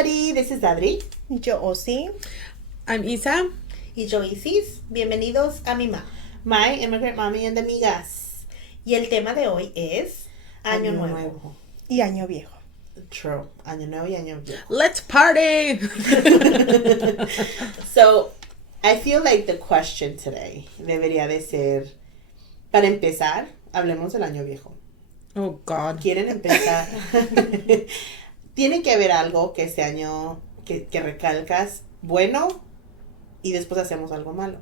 everybody, this is Adri. Yo, Osi. I'm Isa. Y yo, Isis. Bienvenidos a MIMA. My Immigrant Mommy and Amigas. Y el tema de hoy es Año Nuevo. Y Año Viejo. True. Año Nuevo y Año Viejo. Let's party! So, I feel like the question today debería de ser, para empezar, hablemos del Año Viejo. Oh, God. ¿Quieren empezar? Tiene que haber algo que este año que recalcas bueno y después hacemos algo malo.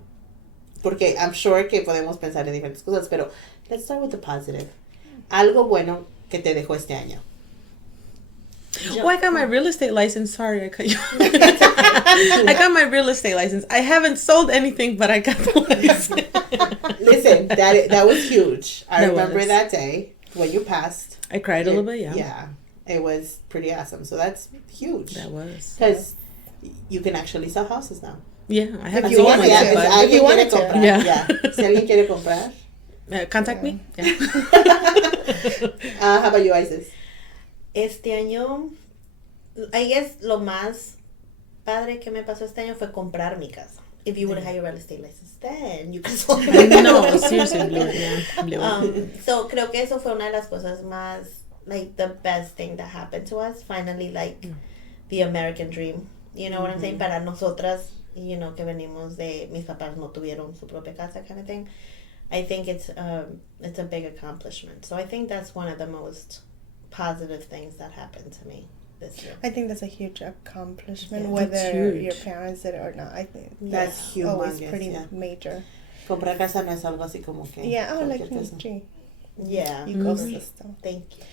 Porque I'm sure que podemos pensar en diferentes cosas, pero let's start with the positive. Algo bueno que te dejó este año. Oh, I got my real estate license. Sorry, I cut you. I got my real estate license. I haven't sold anything, but I got the license. Listen, that was huge. I remember was. that day when you passed. I cried a little bit, yeah. Yeah, it was pretty awesome. So that's huge. That was. Because you can actually sell houses now. Yeah, I haven't you sold want one to. yet, but If you wanted to. Comprar, Yeah. Si alguien quiere comprar. Contact me. Yeah. How about you, Isis? Este año, I guess lo más padre que me pasó este año fue comprar mi casa. If you would have had your real estate license then, you could sell it. No, seriously, blew it, yeah. Blew it. So creo que eso fue una de las cosas más, like, the best thing that happened to us. Finally, like, the American dream. You know what I'm saying? Para nosotras, you know, que venimos de, mis papás no tuvieron su propia casa kind of thing. I think it's a big accomplishment. So I think that's one of the most positive things that happened to me this year. I think that's a huge accomplishment, Yeah. whether That's huge. your parents did it or not. I think That's that's always humongous, pretty yeah. major. Comprar casa no es algo así como que. Yeah, like cualquier cosa. gee, Yeah. you go system. Thank you.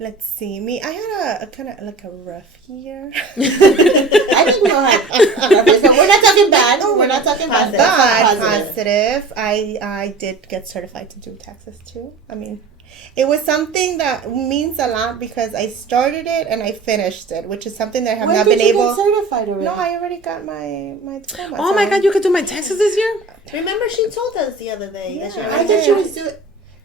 Let's see. Me, I had a kind of like a rough year. I think we all had. But we're not talking bad. We're not talking bad. Positive. That's But positive. I did get certified to do taxes too. I mean, it was something that means a lot because I started it and I finished it, which is something that I have When not did been you able. get certified already? No, I already got my diploma. Oh my so- God, you could do my taxes this year? Remember she told us the other day that she Yeah. I already thought did. she was doing.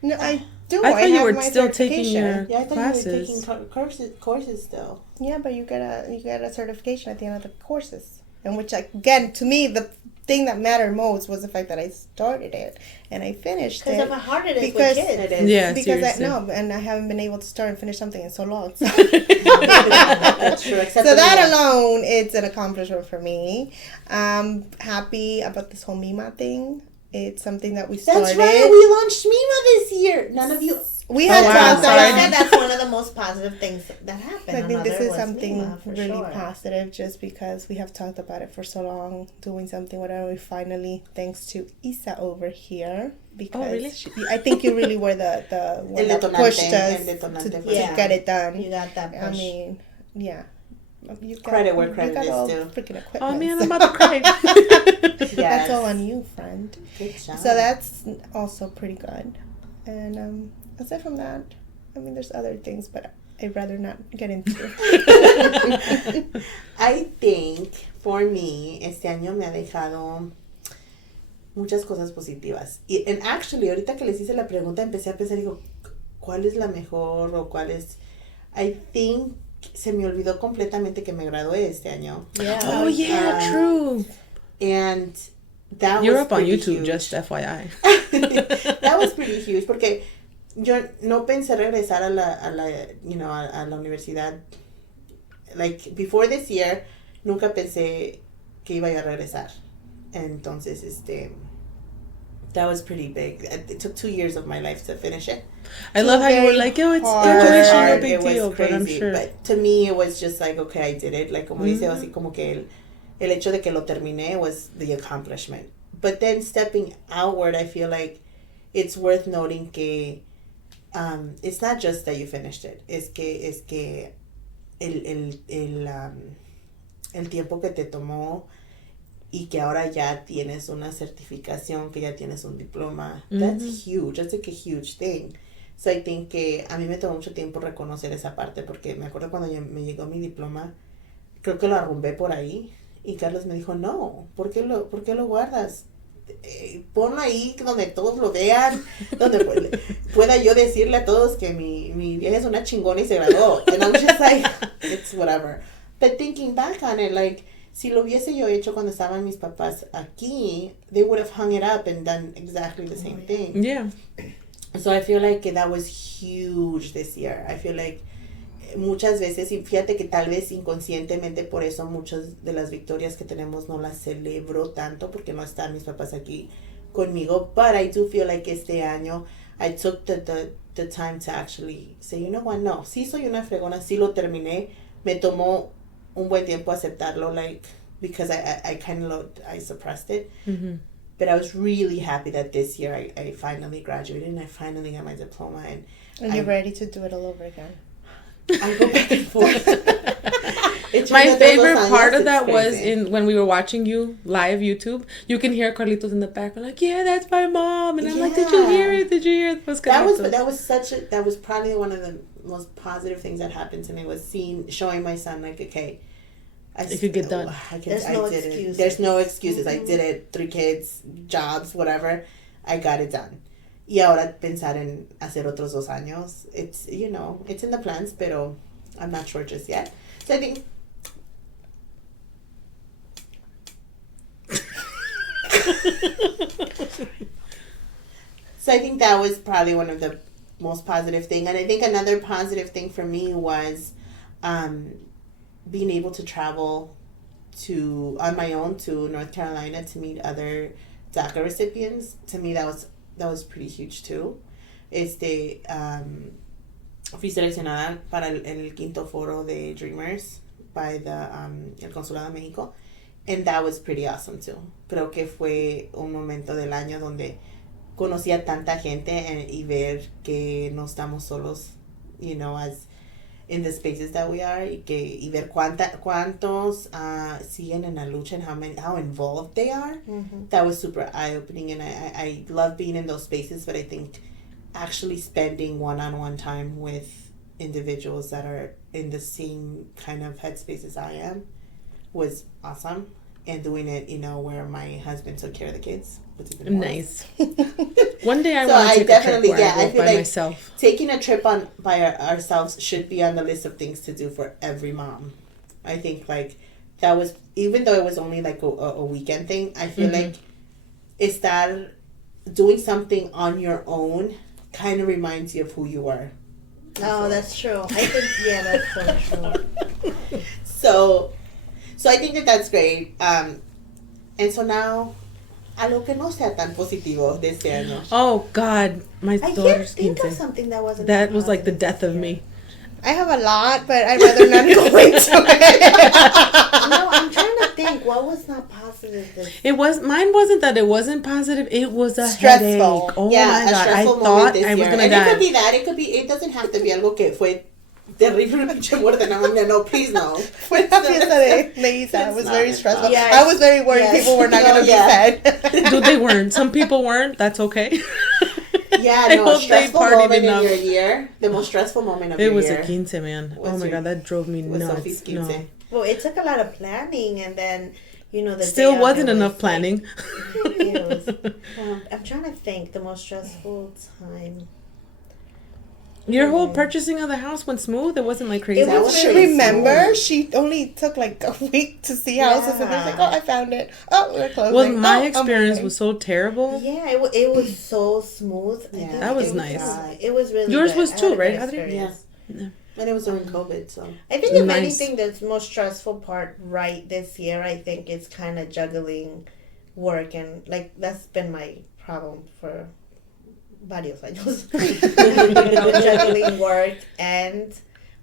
No, I do. I thought you have were my still taking certification. your Yeah, I thought classes. you were taking courses still. Yeah, but you get a certification at the end of the courses, and which again to me the thing that mattered most was the fact that I started it and I finished Because it. of how hard it is Because- with It kids. is. Yeah, because seriously. and I haven't been able to start and finish something in so long. So, That's true. Except so for that me. alone, it's an accomplishment for me. I'm happy about this whole MIMA thing. It's something that we started. That's right. We launched MIMA this year. None of you. We had wow. talked So I about said that's one of the most positive things that happened. I think this Another is was something MIMA, for really sure. positive just because we have talked about it for so long, doing something, whatever. We finally, thanks to Isa over here, because really? I think you really were the one El that detonante, pushed us el detonante to for Yeah. get it done. You got that push. I mean, yeah. You got, Credit where you credit got is all due. freaking equipment. Oh man, so I'm about to cry. Yes. that's all on you, friend. Good job. So that's also pretty good. And aside from that, I mean, there's other things, but I'd rather not get into. I think, for me, este año me ha dejado muchas cosas positivas. And actually, ahorita que les hice la pregunta, empecé a pensar, digo, ¿cuál es la mejor o cuál es? I think se me olvidó completamente que me gradué este año. Yeah. Oh yeah, true. And that You're was up on pretty YouTube, huge. just FYI. That was pretty huge porque yo no pensé regresar a la universidad. Like, before this year, nunca pensé que iba a regresar. Entonces, that was pretty big. It took 2 years of my life to finish it. I love how you were very like, yo, it's hard. graduation, no Hard, big it was deal, but I'm crazy, sure. But to me, it was just like, okay, I did it. Like, como dice, así como que el hecho de que lo terminé was the accomplishment. But then stepping outward, I feel like it's worth noting que it's not just that you finished it. Es que el tiempo que te tomó y que ahora ya tienes una certificación, que ya tienes un diploma. That's huge. That's like a huge thing. So I think que a mí me tomó mucho tiempo reconocer esa parte porque me acuerdo cuando me llegó mi diploma, creo que lo arrumbé por ahí y Carlos me dijo, no, ¿por qué lo guardas? Ponlo ahí donde todos lo vean, donde pueda yo decirle a todos que mi vieja es una chingona y se graduó. And I'm just like, it's whatever. But thinking back on it, like, si lo hubiese yo hecho cuando estaban mis papás aquí, they would have hung it up and done exactly the same thing. Yeah. So I feel like that was huge this year. I feel like muchas veces, y fíjate que tal vez inconscientemente por eso muchas de las victorias que tenemos no las celebro tanto porque no están mis papás aquí conmigo. But I do feel like este año I took the time to actually say, you know what, no, sí soy una fregona, sí lo terminé. Me tomó un buen tiempo aceptarlo, like, because I kind of, I suppressed it. Mm-hmm. But I was really happy that this year I finally graduated and I finally got my diploma. And you're ready to do it all over again. I go back and forth. My favorite part of that was when we were watching you live YouTube. You can hear Carlitos in the back. I'm like, yeah, that's my mom, and I'm like, did you hear it? Did you hear it? That was probably one of the most positive things that happened to me was showing my son like, okay, it could get done. There's no excuses. There's no excuses. Mm-hmm. I did it. 3 kids, jobs, whatever. I got it done. Y ahora pensar en hacer otros 2 años, it's, you know, it's in the plans, pero I'm not sure just yet. So I think that was probably one of the most positive thing. And I think another positive thing for me was being able to travel on my own to North Carolina to meet other DACA recipients. To me, that was pretty huge too. Fui seleccionada para el quinto foro de Dreamers by el Consulado de México, and that was pretty awesome too. Creo que fue un momento del año donde conocí a tanta gente y ver que no estamos solos, you know, as in the spaces that we are, y ver cuántos siguen en la lucha and how involved they are. Mm-hmm. That was super eye-opening, and I love being in those spaces, but I think actually spending one-on-one time with individuals that are in the same kind of headspace as I am was awesome. And doing it, you know, where my husband took care of the kids. Nice. One day I want to take a trip where I go by myself. Taking a trip by ourselves should be on the list of things to do for every mom. I think, like, that was, even though it was only like a weekend thing, I feel like doing something on your own kind of reminds you of who you were. Oh, that's true. I think, yeah, that's so true. So I think that's great. And so now, algo que no sea tan positivo de este año. Oh, God. My daughter's think of something that wasn't that was like the death of me. I have a lot, but I'd rather not go into it. No, I'm trying to think. What was not positive this Mine wasn't that it wasn't positive. It was a stressful headache. Oh, yeah, my God. I thought I was going to die. die. It could be that. It doesn't have to be algo que fue terrible, pinche muerte. No, please no. Fue la fiesta de Isa. It was very stressful. Yes. I was very worried people were not going to be fed. Dude, they weren't. Some people weren't. That's okay. Yeah, no, stressful moment in your year. The most stressful moment of your year. It was a quince, man. Oh my God, that drove me nuts. Sophie's quince. No. Well, it took a lot of planning, and then, you know, still wasn't enough planning. I'm trying to think the most stressful time. Your whole purchasing of the house went smooth. It wasn't like crazy. Remember, she only took like a week to see houses, and it's like, oh, I found it. Oh, we're closing. Well, my experience was so terrible. Yeah, it was so smooth. Yeah, that was nice. It was really. Yours good. was too, right, Adri? Yeah. And it was during COVID, so. I think if anything, the most stressful part right this year, I think, is kind of juggling work, and like that's been my problem for varios años. Juggling work and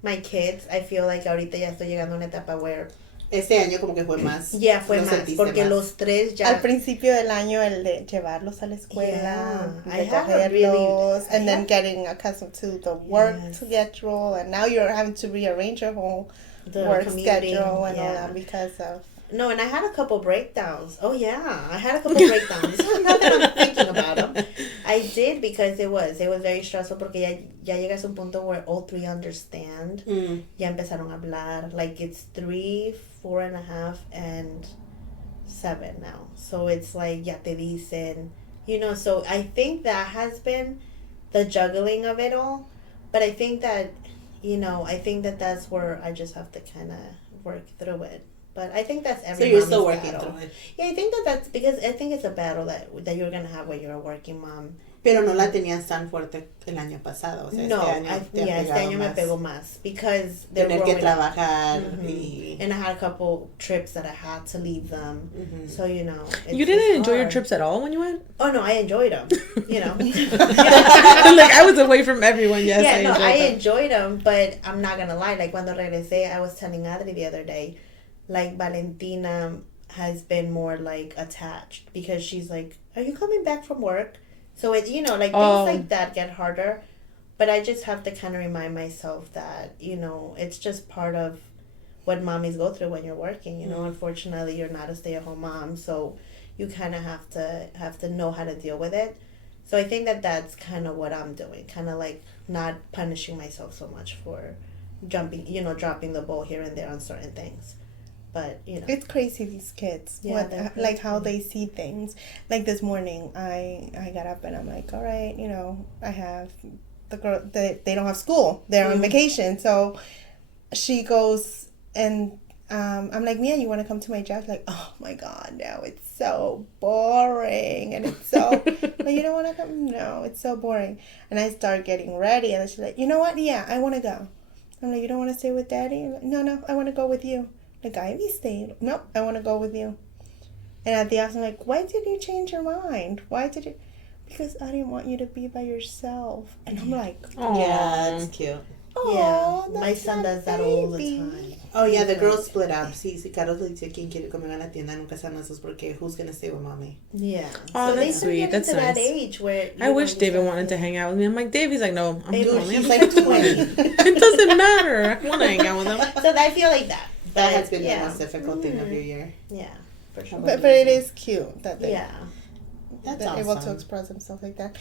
my kids. I feel like ahorita ya estoy llegando a una etapa where este año como que fue más. Ya fue más, porque más. los tres ya. Al principio del año, el de llevarlos a la escuela, recogerlos, and then getting accustomed to the work schedule, and now you're having to rearrange your whole work schedule and all that because of. No, and I had a couple breakdowns. Oh, yeah. I had a couple breakdowns. Not that I'm thinking about them. I did because it was very stressful porque ya llegas a un punto where all 3 understand. Ya empezaron a hablar. Like, it's 3, 4.5, and 7 now. So it's like, ya te dicen. You know, so I think that has been the juggling of it all. But I think that, you know, that's where I just have to kind of work through it. But I think that's every So you're still mommy's working battle. through it. Yeah, I think that's because I think it's a battle that you're gonna have when you're a working mom. Pero no la tenías tan fuerte el año pasado. O sea, No, este año me pegó más because they're tener que growing up. trabajar Mm-hmm. And I had a couple trips that I had to leave them. Mm-hmm. So, you know. You didn't enjoy hard. your trips at all when you went? Oh, no, I enjoyed them. You know. Like, I was away from everyone. Yes, yeah, I them. enjoyed them, but I'm not going to lie. Like, cuando regresé, I was telling Adri the other day, like, Valentina has been more, like, attached because she's like, are you coming back from work? So, it, you know, like, things like that get harder. But I just have to kind of remind myself that, you know, it's just part of what mommies go through when you're working. You know, unfortunately, you're not a stay-at-home mom, so you kind of have to know how to deal with it. So I think that's kind of what I'm doing, kind of like not punishing myself so much for dropping the ball here and there on certain things. But, you know. It's crazy, these kids. Yeah, like how they see things. Like this morning, I got up and I'm like, all right, you know, I have the girl, they don't have school. They're on vacation. So she goes and I'm like, Mia, you want to come to my job? She's like, oh my God, no, it's so boring. And it's so, like, you don't want to come? No, it's so boring. And I start getting ready and she's like, you know what? Yeah, I want to go. I'm like, you don't want to stay with Daddy? Like, no, I want to go with you. Like, Ivy stayed. Nope, I want to go with you. And at the end, I'm like, why did you change your mind? Why did you? Because I didn't want you to be by yourself. And I'm like, Aww. Yeah, that's cute. Yeah, my son does that all the time. Oh, yeah, the girls split up. Sí, Carlos le dice quién quiere comer en la tienda, nunca saben esos porque who's going to stay with mommy. Yeah. Oh, so that's sweet. That's nice. That age where I wish David wanted to hang out with me. I'm like, David's like, no, I'm Dude, lonely. he's like 20. It doesn't matter. I want to hang out with him. So I feel like that. That has been the most difficult thing of your year. Yeah, for sure. but it is cute that they That's they're awesome. able to express themselves like that.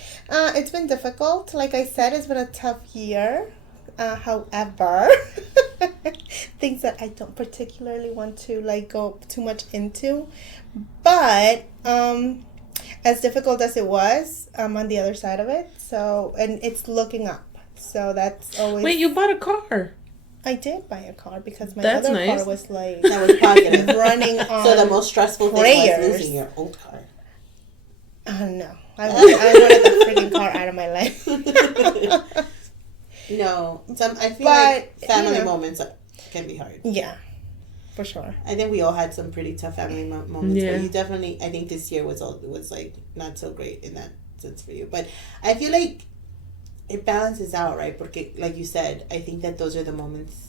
It's been difficult. Like I said, it's been a tough year. However, things that I don't particularly want to like go too much into. But as difficult as it was, I'm on the other side of it. So, and it's looking up. So that's always. Wait, you bought a car? I did buy a car because my That's other nice. car was like That was positive. running on. So the most stressful thing prayers. was losing your old car. No, I wanted the freaking car out of my life. No, I feel like family moments can be hard. Yeah, for sure. I think we all had some pretty tough family moments. Yeah. But you definitely, I think this year was like not so great in that sense for you. But I feel like it balances out, right? Porque, like you said, I think that those are the moments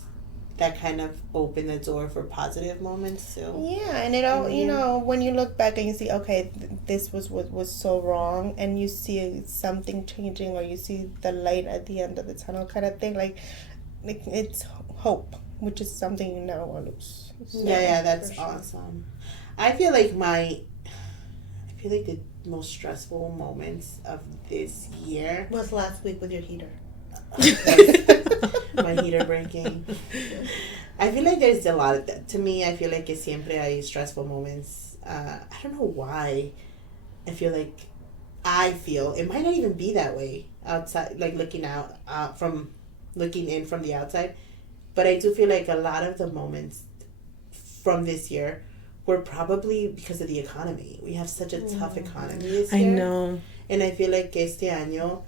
that kind of open the door for positive moments too. Yeah, and it all, you know, when you look back and you see, okay, this was what was so wrong, and you see something changing, or you see the light at the end of the tunnel kind of thing, like it's hope, which is something you never want to lose. So, Yeah, that's awesome. I feel like the most stressful moments of this year was last week with your heater. My heater breaking. I feel like there's a lot of that. To me, I feel like it's siempre hay stressful moments. I don't know why. I feel it might not even be that way outside, like looking in from the outside. But I do feel like a lot of the moments from this year were probably because of the economy. We have such a tough economy this year. I know. And I feel like este año,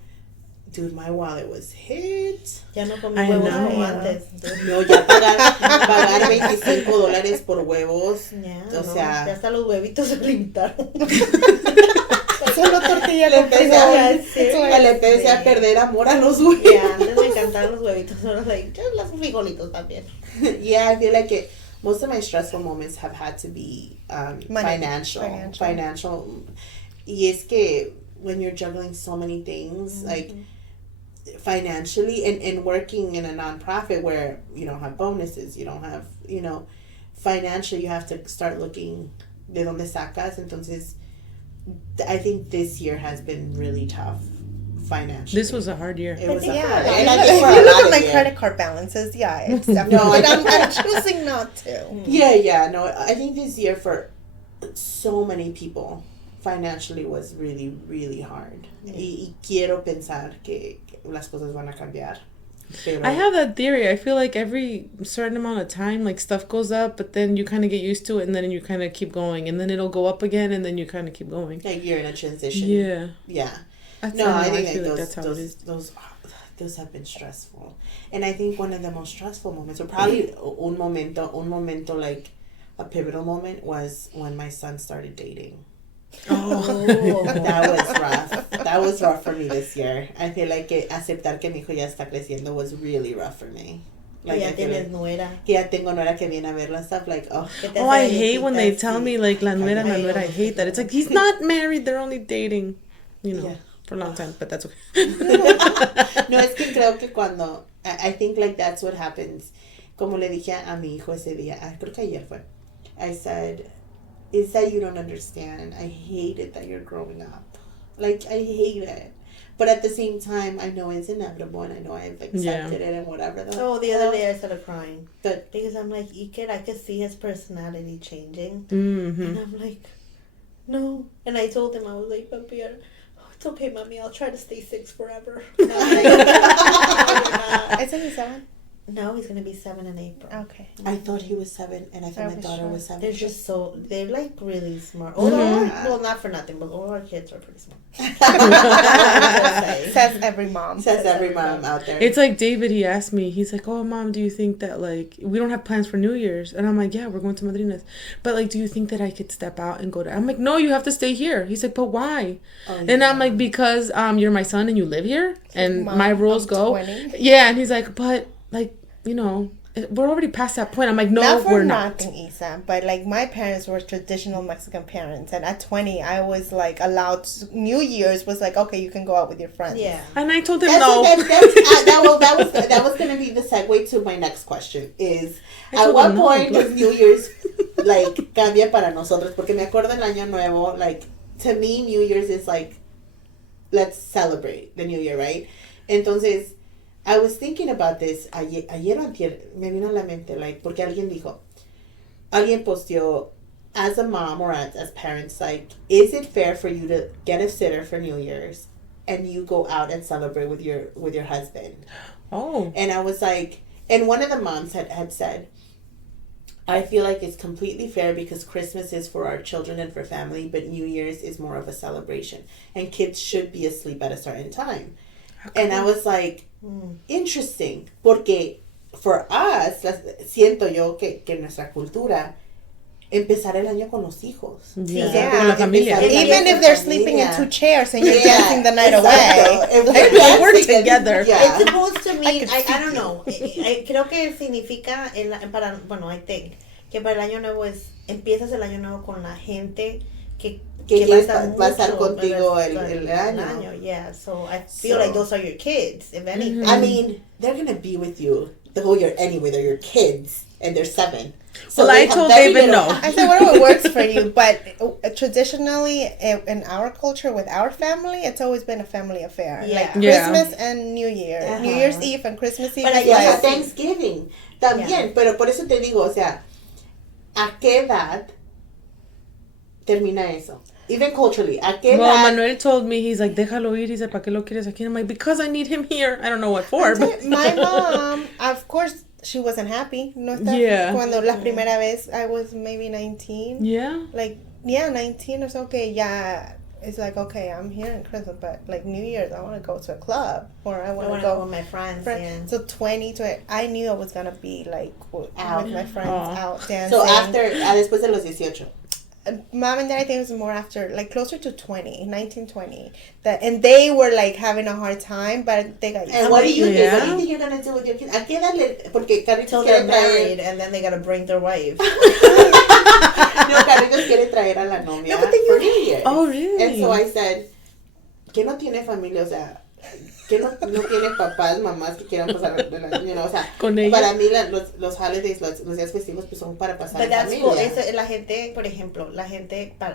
dude, my wallet was hit. Ya no comí huevos como antes. No, ya pagar $25 por huevos. Yeah, o sea, ya hasta los huevitos se limitaron. Solo tortilla le empecé a perder amor a los huevos. Yeah, antes me encantaban los huevitos. Ahora like, just los frijolitos también. Yeah, I feel like most of my stressful moments have had to be financial. Y es que when you're juggling so many things, like financially and working in a nonprofit where you don't have bonuses, you don't have, financially you have to start looking de donde sacas. Entonces, I think this year has been really tough financially. This was a hard year. It was yeah, hard. if And I you think for a look lot at of my year. credit card balances, yeah, it's definitely. But I'm choosing not to. Yeah. No, I think this year for so many people financially was really, really hard. Y quiero pensar que las cosas van a cambiar Pero, I have that theory. I feel like every certain amount of time, like stuff goes up, but then you kind of get used to it, and then you kind of keep going, and then it'll go up again, and then you kind of keep going. like you're in a transition. Yeah. Yeah. That's No, I think feel like like that's how it is. those have been stressful. And I think one of the most stressful moments, or probably un momento like a pivotal moment, was when my son started dating. Oh. That was rough. That was rough for me this year. I feel like aceptar que mi hijo ya está creciendo was really rough for me. Like, ya tienes nuera. Que ya tengo nuera que viene a verla, stuff like, oh. I hate when they tell me, like, la nuera. I hate that. It's like, he's not married, they're only dating, Yeah. for a long time, but that's okay. No, es que creo que cuando, I think like that's what happens. Como le dije a mi hijo ese día, creo que ayer fue, I said, it's that you don't understand. I hate it that you're growing up. Like, I hate it. But at the same time, I know it's inevitable, and I know I've accepted it and whatever. The other day I started crying. But because I'm like, I could see his personality changing. Mm-hmm. And I'm like, no. And I told him, I was like, Papi, it's okay, Mommy. I'll try to stay 6 forever. And I'm like, no, Isn't he 7? no, he's going to be 7 in April. Okay. I thought he was 7, and I thought my daughter was 7. They're just they're like really smart. Mm-hmm. Well, not for nothing, but all our kids are pretty smart. Says every mom. Says every mom out there. It's like David, he asked me, he's like, oh, Mom, do you think that, like, we don't have plans for New Year's? And I'm like, yeah, we're going to Madrina's. But, like, do you think that I could step out and go to... I'm like, no, you have to stay here. He's like, but why? And I'm like, because you're my son and you live here, and Mom, my rules go. 20. Yeah, and he's like, but, like, we're already past that point. I'm like, no, we're not. Nothing, Isa, but like my parents were traditional Mexican parents, and at 20, I was like allowed. New Year's was like, okay, you can go out with your friends. Yeah. And I told him no. That was going to be the segue to my next question. Is at what point does New Year's like cambia para nosotros? Porque me acuerdo el año nuevo. Like, to me, New Year's is like, let's celebrate the New Year, right? Entonces, I was thinking about this ayer o antier, me vino a la mente, like, porque alguien posteó, as a mom or as parents, like, is it fair for you to get a sitter for New Year's and you go out and celebrate with your husband? Oh. And I was like, and one of the moms had said, I feel like it's completely fair because Christmas is for our children and for family, but New Year's is more of a celebration. And kids should be asleep at a certain time. And I was like, interesting, porque for us, siento yo que nuestra cultura, empezar el año con los hijos. Yeah. Con la familia. Even if they're sleeping in 2 chairs and you're dancing the night away. Like, they work together. It's supposed to mean, I don't know. Creo que significa, I think, que para el año nuevo empiezas el año nuevo con la gente que va a estar contigo el año. Yeah, so I feel like those are your kids, if anything. I mean, they're going to be with you the whole year anyway. They're your kids, and they're 7. So well, I told David no. I said, whatever works for you, but traditionally in our culture with our family, it's always been a family affair. Yeah. Like Christmas and New Year. Uh-huh. New Year's Eve and Christmas Eve. But like Thanksgiving también, pero por eso te digo, o sea, ¿a qué edad termina eso? Even culturally, ¿a qué edad? Well, Manuel told me, he's like, déjalo ir. He said, ¿para qué lo quieres aquí? I'm like, because I need him here. I don't know what for. But my mom, of course, she wasn't happy. No está, yeah. Cuando la primera vez, I was maybe 19. Yeah. Like, 19 or so. Okay, yeah. It's like, okay, I'm here in Christmas, but like New Year's, I want to go to a club or I want to go with my friends. Yeah. So 20, I knew I was going to be like out with my friends out dancing. So después de los 18. Mom and Dad, I think it was more after, like closer to 19, 20. And they were like having a hard time, but they got used. And what do you think? What do you think you're going to do with your kids? ¿A qué edad porque Carlitos quiere married and then they got to bring their wife. No, Carlitos quiere traer a la novia for New Year. Oh, really? And so I said, ¿qué no tiene familia? O sea, ¿qué no tiene papás, mamás que quieran pasar, o sea, para mí los holidays, los días festivos, pues son para pasar en familia. Cool. La gente, por ejemplo,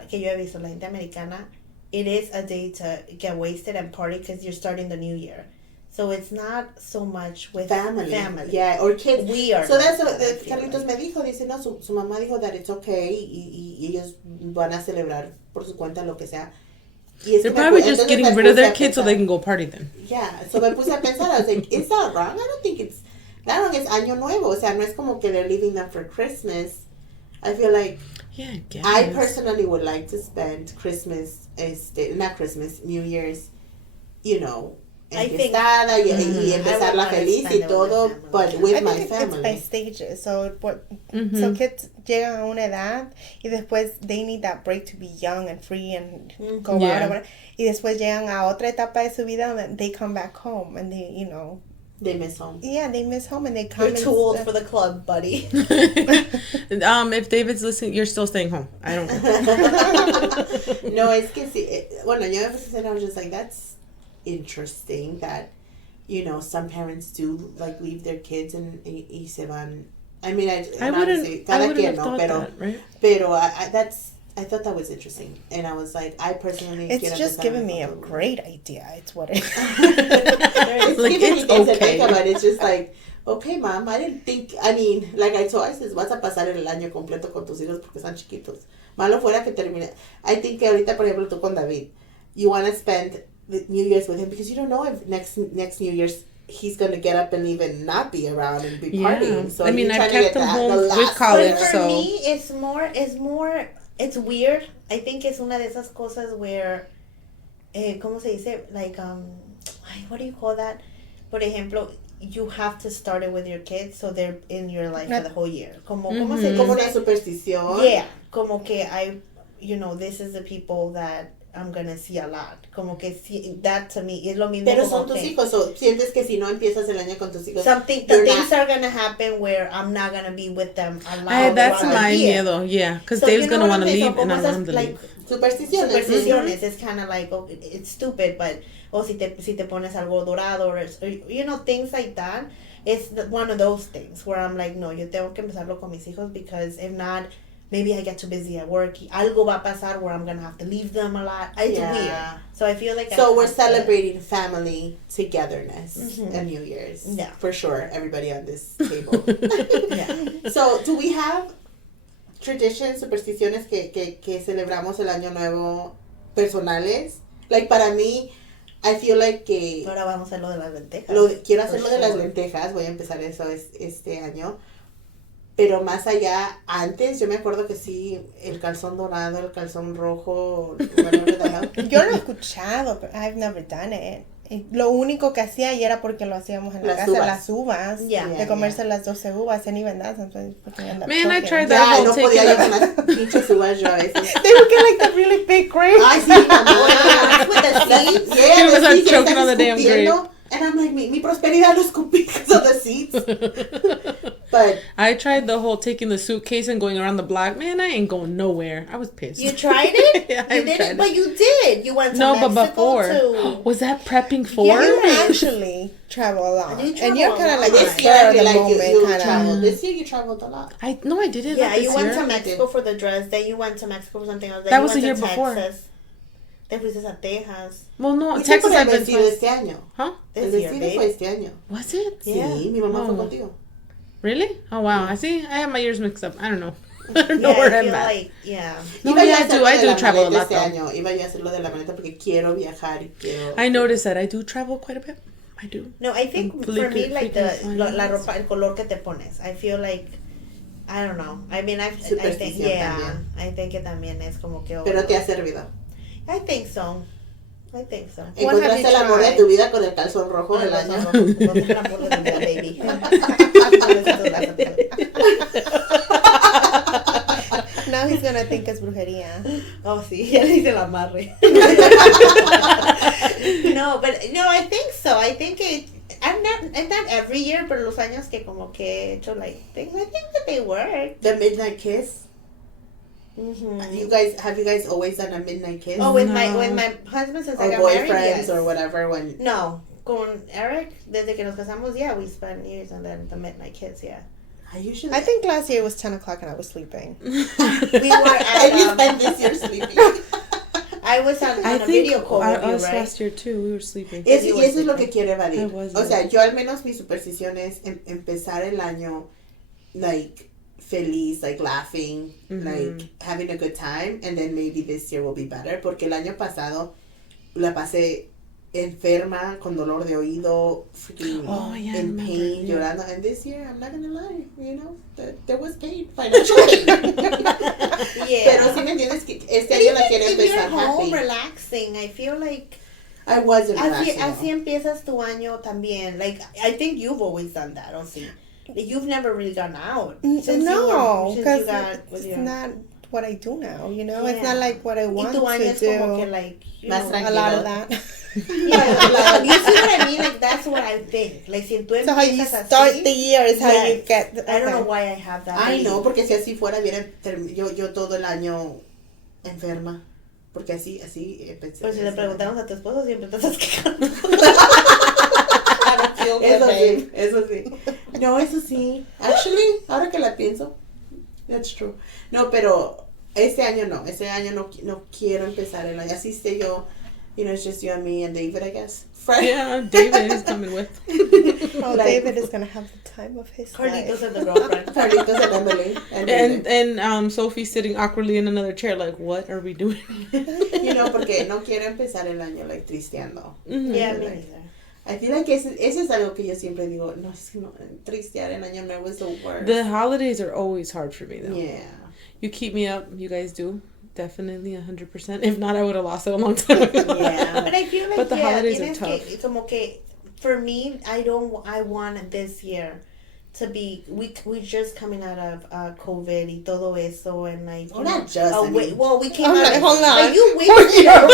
que yo he visto, la gente americana, it is a day to get wasted and party because you're starting the new year. So it's not so much with family. Yeah, or kids. We are. So that's what Carlitos me dijo, dice, no, su mamá dijo that it's okay y ellos van a celebrar por su cuenta lo que sea. Y es They're que probably entonces just getting me rid of puse their a kids so pensar. they can go party then. Yeah, so me puse a pensar, I was like, is that wrong? I don't think it's, claro que es año nuevo, o sea, no es como que they're leaving them for Christmas. I feel like, Yeah, I guess. I personally would like to spend Christmas, not Christmas, New Year's, you know, I think- enfiestada y I empezarla would feliz wanna y spend it with todo, my family. but with I my think it's by family. stages. So so kids llegan a una edad y después they need that break to be young and free and go Yeah. out. Or whatever. Y después llegan a otra etapa de su vida donde they come back home and they, you know, They miss home. yeah, they miss home and they come. You're too old for the club, buddy. If David's listening, you're still staying home. I don't care. No, es que sí, bueno, yo me puse a pensar, I was just like, that's interesting that, you know, some parents do, like, leave their kids y se van. I mean, I obviously, wouldn't cada have quien, no, thought pero, that, right? pero I thought that was interesting. And I was like, I personally It's quiero just empezar giving me a futuro. great idea. It's what it is. It's Like, giving me it's things to okay. think about. It's just like, okay, mom, I didn't think, I mean, like I told, I said, vas a pasar el año completo con tus hijos porque están chiquitos. Malo fuera que termine. I think que ahorita, por ejemplo, tú con David, you want to spend the New Year's with him because you don't know if next New Year's he's going to get up and leave and not be around and be Yeah. partying. So I mean, you're I've trying to kept get him that, home the with last college, But for so- me, it's more, it's weird. I think it's una de esas cosas where, ¿cómo se dice? Like, what do you call that? Por ejemplo, you have to start it with your kids so they're in your life for the whole year. ¿Cómo se Como dice? una superstición. Yeah, como que this is the people that I'm gonna see a lot. Como que that to me es lo mismo. Pero como son tus que hijos, o sientes que si no empiezas el año con tus hijos, the you're things not- are gonna happen where I'm not gonna be with them a lot. That's throughout the my year. miedo, yeah. Because So, Dave's you know going to what want to I'm saying? leave So, and I como want him esas, to like, leave. supersticiones. supersticiones is kind of like, okay, it's stupid, but si te pones algo dorado or you know, things like that. It's one of those things where I'm like, no, yo tengo que empezarlo con mis hijos because if not, maybe I get too busy at work. Algo va a pasar where I'm gonna have to leave them a lot. It's Yeah. weird. So I feel like So we're celebrating family togetherness and New Year's. Yeah. For sure, everybody on this table. Yeah. So, do we have traditions, supersticiones que celebramos el año nuevo personales? Like, para mí, I feel like que Ahora vamos a lo de las lentejas. quiero hacerlo For de las sure. lentejas, voy a empezar eso este año. Pero más allá, antes yo me acuerdo que sí, el calzón dorado, el calzón rojo, whatever the hell. Yo lo he escuchado, but I've never done it. Y lo único que hacía y era porque lo hacíamos en la Las casa, uvas. las uvas, Yeah. de comerse las 12 uvas, and even that sometimes. Man, I tried that. Ya, whole no taking podía yo the- con las pinches uvas yo a veces. They would get like the really big grapes. Ay, sí, también. With the seeds. Yeah, He was, the like, seeds, choking estás on the damn escupiendo. And I'm like, mi prosperidad lo escupí because of the seeds. But I tried the whole taking the suitcase and going around the block. Man, I ain't going nowhere. I was pissed. You tried it? Yeah, You I've did tried it? But you did. You went to No, Mexico but before. to... Was that prepping for? Yeah, You Yes. actually travel a lot. You And you're travel kind a of like lot. this spur year, I of feel the like moment you kind traveled. of. This year you traveled a lot. I didn't. Yeah, not this you went year. to Mexico for the dress. Then you went to Mexico for something else. Then That you was went the year to before. Texas. Te fuiste a Texas. Well, no, ¿Y Texas el I've been vestido twice. este año? Huh? El This year, vestido babe. fue este año. Was it? Yeah. Sí, mi mamá fue Oh. contigo. Really? Oh wow! I see. I have my years mixed up. I don't know. I don't know Yeah, where I I'm feel at. like, yeah. No, Iba yo yeah, a hacerlo I de do la travel a maleta lot este though. año. Iba yo a hacerlo de la maleta porque quiero viajar y quiero... I noticed that I do travel quite a bit. I do. No, I think And for me, flicker- like flicker la lines. ropa, el color que te pones. I feel like, I don't know. I mean, I think, Superstición yeah. también. I think que también es como que... Pero te ha servido. I think so. I think so. What have Encontraste you el amor de tried? tu vida con el calzón rojo del Con el año. calzón rojo, con el amor de tu vida, baby. Now he's gonna think it's brujería. Oh, sí, ya le hice el amarre. No, but no, I think so. I think it's not every year, pero los años que como que he hecho like things, I think that they work. The midnight kiss. Mm-hmm. Have you guys always done a midnight kiss? Oh, with No. my husband since or I got married, boyfriends yes. or whatever when... No, con Eric, desde que nos casamos, yeah, we spent years and then the midnight kiss, yeah. I think last year was 10 o'clock and I was sleeping. We were And you at, spent this year sleeping. I was on I a think video call with you, us right? last year too. We were sleeping. Y eso es lo sleeping. que quiere evadir. I was, O sea, yo al menos mi superstición es empezar el año like feliz, like laughing, like having a good time, and then maybe this year will be better. Porque el año pasado la pasé enferma, con dolor de oído, freaking in pain, llorando. And this year, I'm not gonna lie, you know, there was pain, financial pain. Pero sí me entiendes que este año la quiero empezar happy. Home happy. Relaxing, I feel like I wasn't relaxing. Así empiezas tu año también. Like, I think you've always done that, sí. You've never really gone out. No, because it's not what I do now, you know? Yeah. It's not like what I want to do. Como que, like, you know, a lot of that. Yeah, like, you see what I mean? Like, that's what I think. Like, si tú so how you start the year is how you get... I don't know why I have that. I know, porque si así fuera, yo todo el año enferma. Porque así pensé. Pues si le preguntamos a tu esposo, siempre te estás quejando. Eso sí. No, eso sí. Actually, ahora que la pienso, that's true. No, pero este año no quiero empezar el año. Así esté yo, you know, it's just you and me and David, I guess. Yeah, David is coming with. David is gonna have the time of his life. Carlitos and the girlfriend. Carlitos and Emily. And Sophie sitting awkwardly in another chair, like, what are we doing? You know, porque no quiero empezar el año, like, tristeando. Mm-hmm. Yeah, me neither. I feel like ese es algo que yo siempre digo, no, es que no, tristear el año nuevo is the worst. The holidays are always hard for me, though. Yeah. You keep me up, you guys do. Definitely 100%. If not, I would have lost it a long time ago. Yeah, but I feel like but the holidays are tough. Como que for me, I want this year to be we just coming out of COVID y todo eso and like not just we came out of hold on. But you wasted no,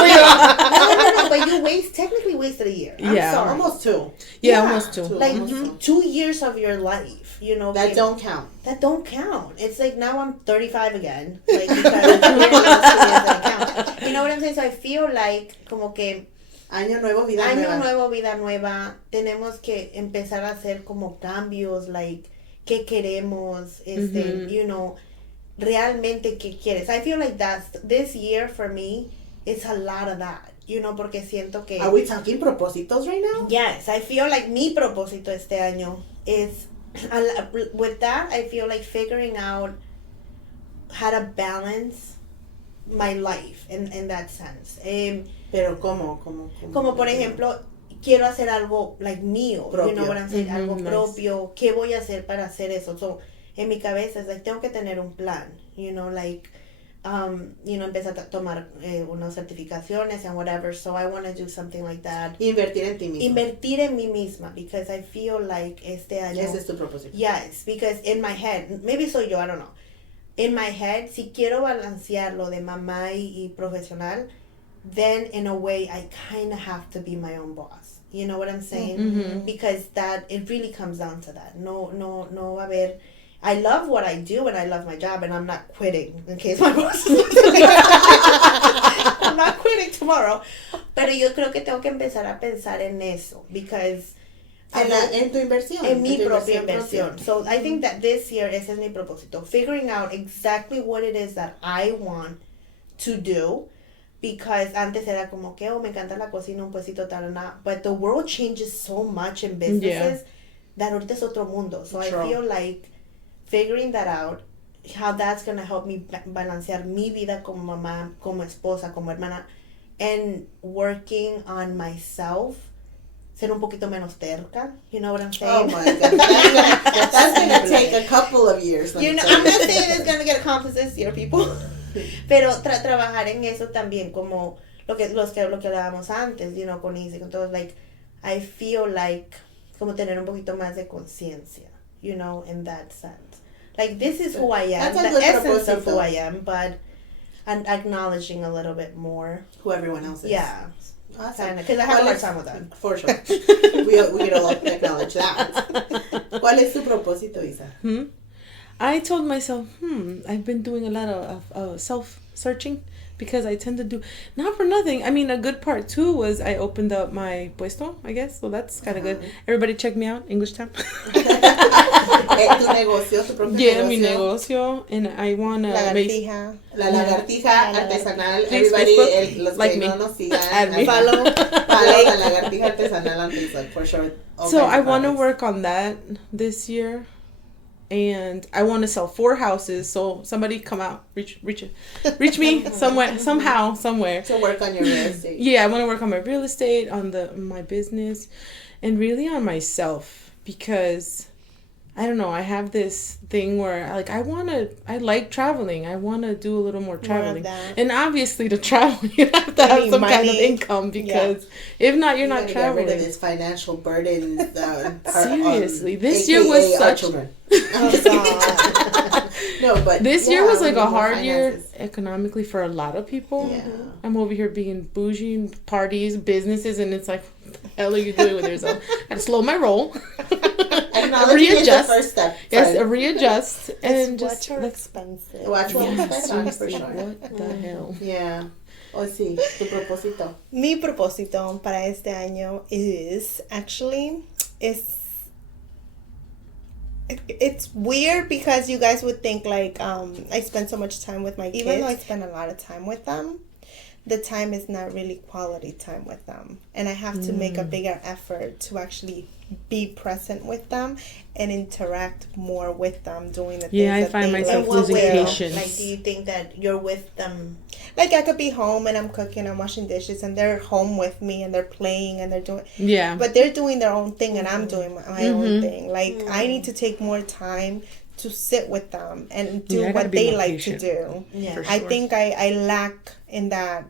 but you technically wasted a year. I'm sorry. Almost 2. Yeah, almost 2. Like 2 years of your life, you know. That don't count. That don't count. It's like now I'm 35 again. Like because count. You know what I'm saying? So I feel like como que Año nuevo, vida nueva. Tenemos que empezar a hacer como cambios, like, ¿qué queremos? You know, realmente ¿qué quieres? I feel like this year for me, it's a lot of that, you know, porque siento que... Are we talking propositos right now? Yes, I feel like mi propósito este año is, with that, I feel like figuring out how to balance my life in that sense. Pero ¿cómo? Como por ejemplo, quiero hacer algo like mío, propio. You know what I'm saying? Algo propio. ¿Qué voy a hacer para hacer eso? So, en mi cabeza es like tengo que tener un plan, you know, like you know, empezar a tomar unas certificaciones and whatever. So I want to do something like that. Invertir en ti misma. Invertir en mí misma because I feel like este año. Ese es tu propósito. Yes, because in my head, maybe soy yo, I don't know. In my head, si quiero balancear lo de mamá y profesional, then in a way I kind of have to be my own boss. You know what I'm saying? Mm-hmm. Because it really comes down to that. No, a ver, I love what I do and I love my job and I'm not quitting in case my boss is I'm not quitting tomorrow. Pero yo creo que tengo que empezar a pensar en eso because en tu inversión. En mi propia inversión. So I think that this year ese es mi propósito. Figuring out exactly what it is that I want to do. Because antes era como que, me encanta la cocina, un puestito, tal, nada. But the world changes so much in businesses that ahorita es otro mundo. So True. I feel like figuring that out, how that's going to help me balancear mi vida como mamá, como esposa, como hermana, and working on myself, ser un poquito menos terca. You know what I'm saying? Oh my God. That's going to take a couple of years. You know, I'm not saying it's going to get accomplished this year, people. Pero trabajar en eso también como lo que hablábamos antes, you know, con Easy, con todos, like, I feel like como tener un poquito más de conciencia, you know, in that sense. Like, this is who I am, the essence of who I am, but and acknowledging a little bit more who everyone else is. Yeah. Awesome. Because I have a hard time with that. For sure. we all acknowledge that. ¿Cuál es tu propósito, Isa? I told myself, I've been doing a lot of self-searching because I tend to do, not for nothing. I mean, a good part too was I opened up my puesto, I guess. So that's kind of good. Everybody check me out, English Town. ¿Tu negocio, tu propio negocio? Mi negocio. And I want to La lagartija artesanal. Everybody, los like que me. no nos sigan, Follow la lagartija artesanal on Facebook, for sure. So I want to work on that this year. and I want to sell 4 houses. So somebody come out, reach me somewhere, somehow, somewhere. To work on your real estate. Yeah, I want to work on my real estate, on my business, and really on myself, because I don't know, I have this thing where like I like traveling. I want to do a little more traveling. And obviously to travel you have to have some kind of income, because if not, you're not traveling. Get rid of this financial burden. Seriously, this year was such no, but this year was like a hard year economically for a lot of people. Yeah. I'm over here being bougie, parties, businesses, and it's like, what the hell are you doing with yourself? I had to slow my roll. Readjust. The first step. Yes, readjust and just watch our expenses. Watch what we spend on, for sure. What the hell? Yeah. Oh, sí, tu propósito. Mi propósito para este año is actually it's weird, because you guys would think like I spend so much time with my kids. Even though I spend a lot of time with them, the time is not really quality time with them, and I have to make a bigger effort to actually be present with them and interact more with them, doing the things I find myself losing patience. Like, do you think that you're with them? Like, I could be home and I'm cooking, I'm washing dishes, and they're home with me and they're playing and they're doing... Yeah. But they're doing their own thing and I'm doing my own thing. Like, I need to take more time to sit with them and do what they like patient. To do. Yeah. Sure. I think I lack in that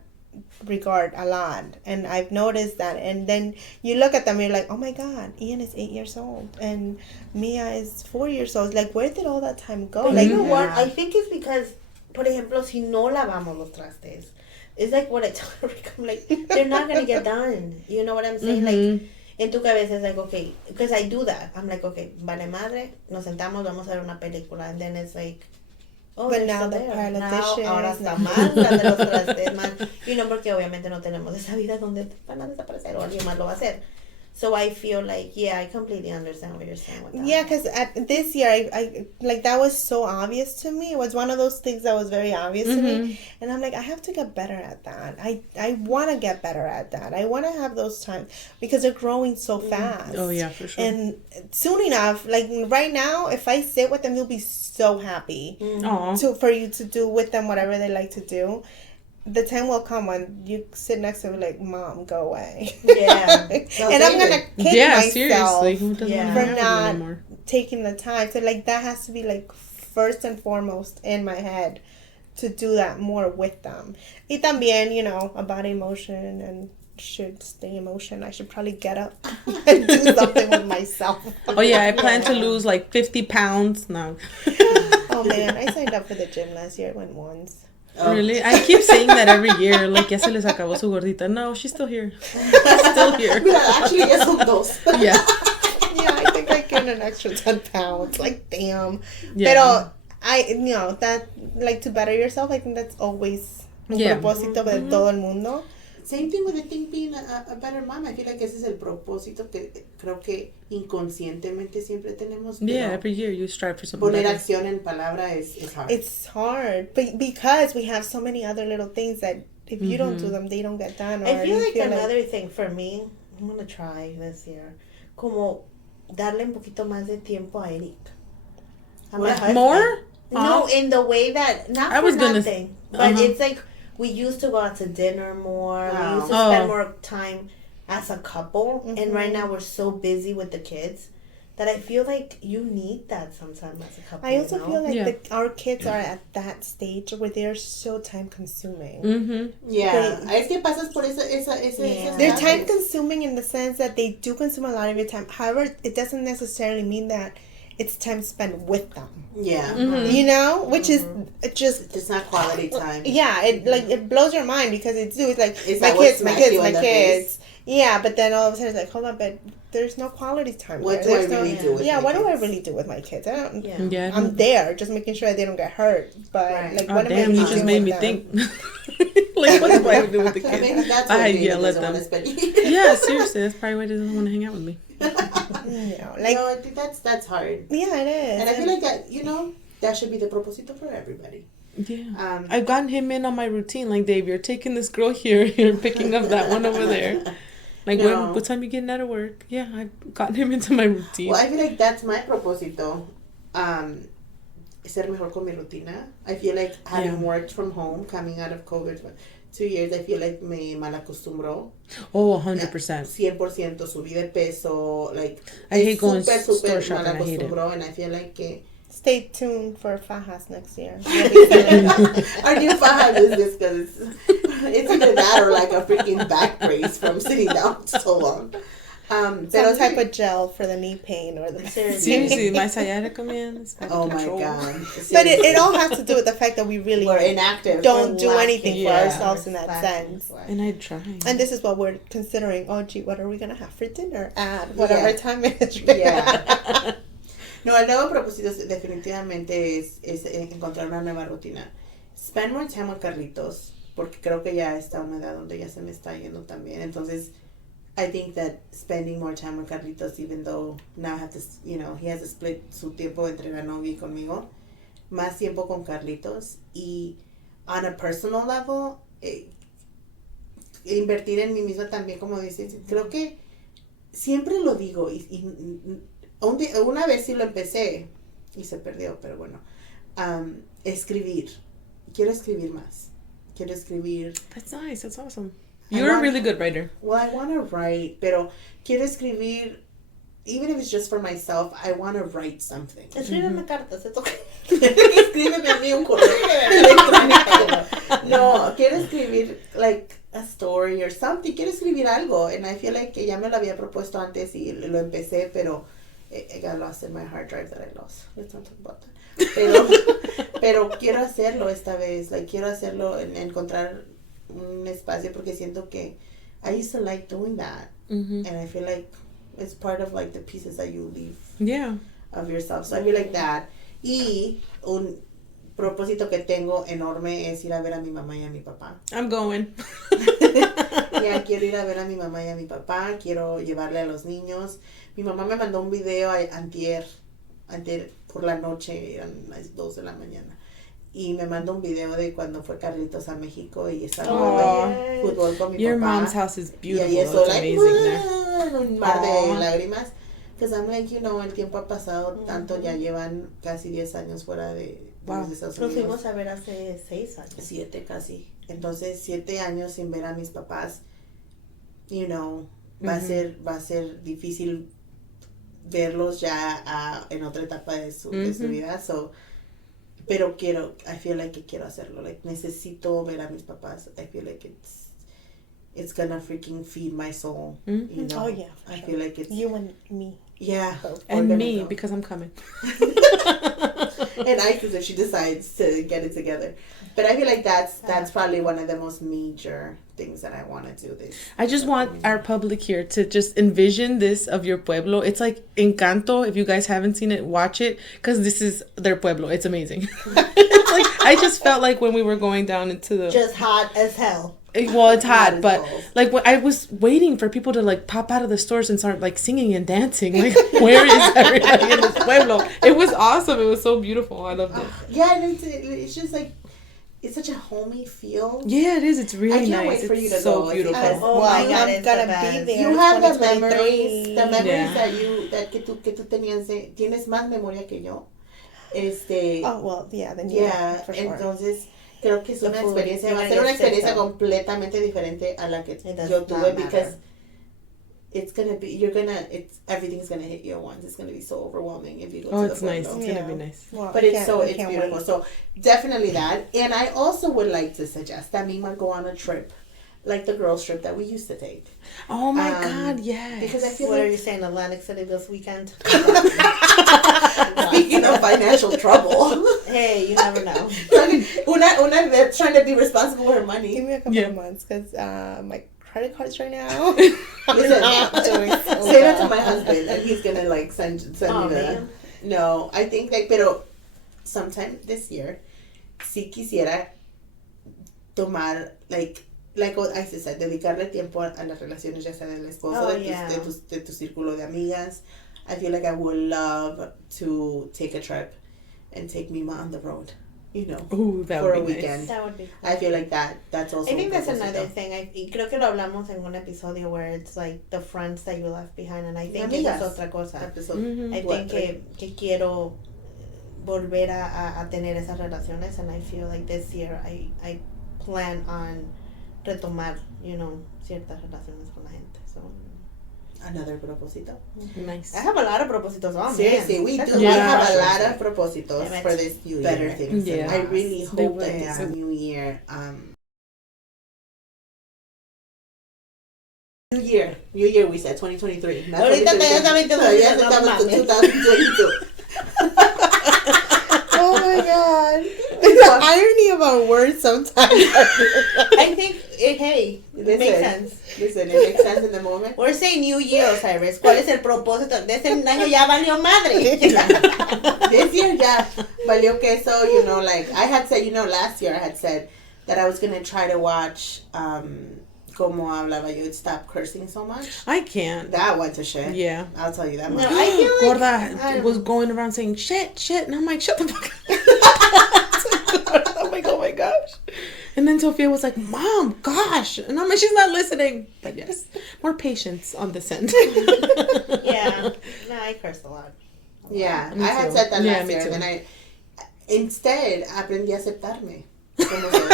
regard a lot, and I've noticed that. And then you look at them and you're like, oh my god, Ian is 8 years old and Mia is 4 years old. Like, where did all that time go? But like, you know what, I think it's because, por ejemplo, si no lavamos los trastes, it's like what I tell Rick, I'm like, they're not gonna get done. You know what I'm saying? Like, en tu cabeza es like, okay, because I do that. I'm like, okay, vale madre, nos sentamos, vamos a ver una película, and then it's like, oh, but now the pile of dishes. Ahora está mal, la de los trastes, mal. You know, porque obviamente no tenemos esa vida donde van a desaparecer o alguien más lo va a hacer. So I feel like, yeah, I completely understand what you're saying with that. Yeah, because this year, I like, that was so obvious to me. It was one of those things that was very obvious to me. And I'm like, I have to get better at that. I want to get better at that. I want to have those times, because they're growing so fast. Oh, yeah, for sure. And soon enough, like right now, if I sit with them, they'll be so happy for you to do with them whatever they like to do. The time will come when you sit next to me like, Mom, go away. Yeah. And I'm going to kick myself seriously. Who doesn't for not taking the time. So, like, that has to be, like, first and foremost in my head, to do that more with them. Y también, you know, about emotion and should stay emotion. I should probably get up and do something with myself. Oh, yeah, I plan to lose, like, 50 pounds. No. Oh, man, I signed up for the gym last year. I went once. Oh. Really? I keep saying that every year. Like, ya se les acabó su gordita. No, she's still here. Still here. Actually, ya son dos. Yeah. Yeah, I think I gained an extra 10 pounds. Like, damn. Yeah. Pero, you know, that, like, to better yourself, I think that's always un propósito de todo el mundo. Same thing with the thing being a better mom. I feel like ese es el propósito que creo que inconscientemente siempre tenemos. Yeah, every year you strive for something Poner better. acción en palabra is hard. It's hard, but because we have so many other little things that if you don't do them, they don't get done. I feel like another thing for me, I'm going to try this year, como darle un poquito más de tiempo a Eric. More? No, in the way that, not for nothing, but it's like, we used to go out to dinner more. We used to spend more time as a couple. And right now we're so busy with the kids that I feel like you need that sometimes as a couple. I also feel like our kids are at that stage where they're so time consuming. Yeah. Es que pasas por esa They're time consuming in the sense that they do consume a lot of your time. However, it doesn't necessarily mean that it's time spent with them. Yeah. You know, which is it's not quality time. Yeah, it blows your mind, because it's like my kids. Yeah, but then all of a sudden it's like, hold on, but there's no quality time. What do I really do with my kids? What do I really do with my kids? I don't. Yeah. I'm there, just making sure they don't get hurt. But like, what am I you just made me think. Like, what do I do with the kids? Maybe that's why let them. Yeah, seriously, that's probably why they doesn't want to hang out with me. No, that's hard. Yeah, it is. And I feel like that, you know, that should be the propósito for everybody. Yeah. I've gotten him in on my routine. Like, Dave, you're taking this girl here, you're picking up that one over there. Like, what time you getting out of work? Yeah, I've gotten him into my routine. Well, I feel like that's my propósito. ser mejor con mi rutina. I feel like having worked from home, coming out of COVID, 2 years, I feel like me malacostumbró. Oh, 100%. 100% subí de peso, like, I hate going super store shopping. I hate it. And I feel like que Stay tuned for fajas next year. our new fajas is this because it's either that or like a freaking back brace from sitting down so long. Some type of gel for the knee pain or the seriously, my sciatica, man. It's oh my god! But it all has to do with the fact that we really we're inactive. Don't do anything for ourselves in that sense. And I try. And this is what we're considering. Oh, gee, what are we gonna have for dinner at whatever time it is? Yeah. No, el nuevo propósito definitivamente es encontrar una nueva rutina. Spend more time with Carlitos, porque creo que ya está a una edad donde ya se me está yendo también. Entonces, I think that spending more time with Carlitos, even though now I have to, he has to split su tiempo entre la novia y conmigo, más tiempo con Carlitos. Y on a personal level, invertir en mí misma también, como dices, creo que siempre lo digo y una vez sí lo empecé y se perdió, pero bueno, escribir. Quiero escribir más. Quiero escribir. That's nice. That's awesome. You're a really good writer. Well, I want to write, pero quiero escribir, even if it's just for myself, I want to write something. Escríbeme cartas, es okay. Escríbeme a mí un correo electrónico. No, quiero escribir, like, a story or something. Quiero escribir algo, and I feel like que ya me lo había propuesto antes y lo empecé, pero it got lost in my hard drive that I lost. Let's not talk about that. Pero quiero hacerlo esta vez. Like, quiero hacerlo, encontrar un espacio porque siento que I used to like doing that. And I feel like it's part of like the pieces that you leave of yourself. So I feel like that. Y un propósito que tengo enorme es ir a ver a mi mamá y a mi papá. I'm going. Ya quiero ir a ver a mi mamá y a mi papá. Quiero llevarle a los niños. Mi mamá me mandó un video antier por la noche, eran las 2 de la mañana. Y me mandó un video de cuando fue Carlitos a México y estaba jugando fútbol con mi Your papá. Your mom's house is beautiful. Y ahí estoy, it's like, amazing there. Un mar de lágrimas. Because I'm like, el tiempo ha pasado tanto, ya llevan casi 10 años fuera de Estados Unidos. Nos fuimos a ver hace 6 años. 7 casi. Entonces, 7 años sin ver a mis papás, va a ser difícil verlos ya en otra etapa de su vida. So, pero I feel like que quiero hacerlo. Like, necesito ver a mis papás. I feel like it's gonna freaking feed my soul. Oh yeah. I feel like it's you and me. Yeah. And me, because I'm coming. And Isis if she decides to get it together. But I feel like that's probably one of the most major things that I want to do this. I just want our public here to just envision this of your pueblo. It's like Encanto. If you guys haven't seen it, watch it, because this is their pueblo. It's amazing. It's like, I just felt like when we were going down into the... Just hot as hell. Well, it's hot, but like I was waiting for people to like pop out of the stores and start like singing and dancing. Like, where is everybody in this pueblo? It was awesome. It was so beautiful. I loved it. Yeah, and it's just like, it's such a homey feel. Yeah, it is. It's really nice. I can't wait for you to so go. beautiful. Oh my God, I'm gonna be there. You have the memories that que tú tenías. Tienes más memoria que yo. Oh well, yeah, then for sure. Entonces creo que es una experiencia, va a ser una experiencia completamente diferente a la que yo tuve, because it's gonna be, everything's gonna hit you at once. It's gonna be so overwhelming if you go to the it's nice. It's gonna be nice. Well, but it's beautiful. Wait. So definitely that. And I also would like to suggest that MIMA go on a trip, like the girls trip that we used to take. Oh my God, yes. Because I feel what are you saying, Atlantic City this weekend? Speaking of financial trouble. Hey, you never know. Una trying to be responsible with her money. Give me a couple of months, because my credit cards right now. Listen, say that to my husband, and he's gonna like send me the. No, I think pero sometime this year, si quisiera tomar like I said, dedicarle tiempo a las relaciones, ya sea del esposo, de tu círculo de amigas. I feel like I would love to take a trip and take Mima on the road, Ooh, that for would a be weekend. Nice. That would be cool. I feel like that's also. I think that's another thing. Y creo que lo hablamos en un episodio where it's like the friends that you left behind, and I think eso es otra cosa. I think que quiero volver a tener esas relaciones, and I feel like this year I plan on retomar, ciertas relaciones con la gente. So Another proposito. Nice. I have a lot of propositos. Oh, Seriously, man. we That's do. a We lot of have a pressure. lot of propositos for this new better year. things. Yeah. I really They hope will. that this new year. New year. We said 2023. Not Ahorita 2022. todavía Yes, no that was mames. 2022. Oh my god. The irony of our words sometimes. I think, hey, it makes sense. Listen, it makes sense in the moment. We're saying New Year, Osiris. ¿Cuál es el propósito? De este año ya valió madre. This year, ya valió queso. Like I had said, last year I had said that I was gonna try to watch Como Hablaba Yo. Stop cursing so much. I can't. That went to shit. Yeah. I'll tell you that No, much. I feel like Gorda was going around saying shit, and I'm like, shut the fuck up. I'm like, oh my gosh. And then Sophia was like, Mom, gosh. And I'm like, she's not listening. But yes, more patience on this end. Yeah. No, I cursed a lot. Yeah, Me I had too. said that Yeah, last me year. too. And I instead aprendí a aceptarme. Como soy.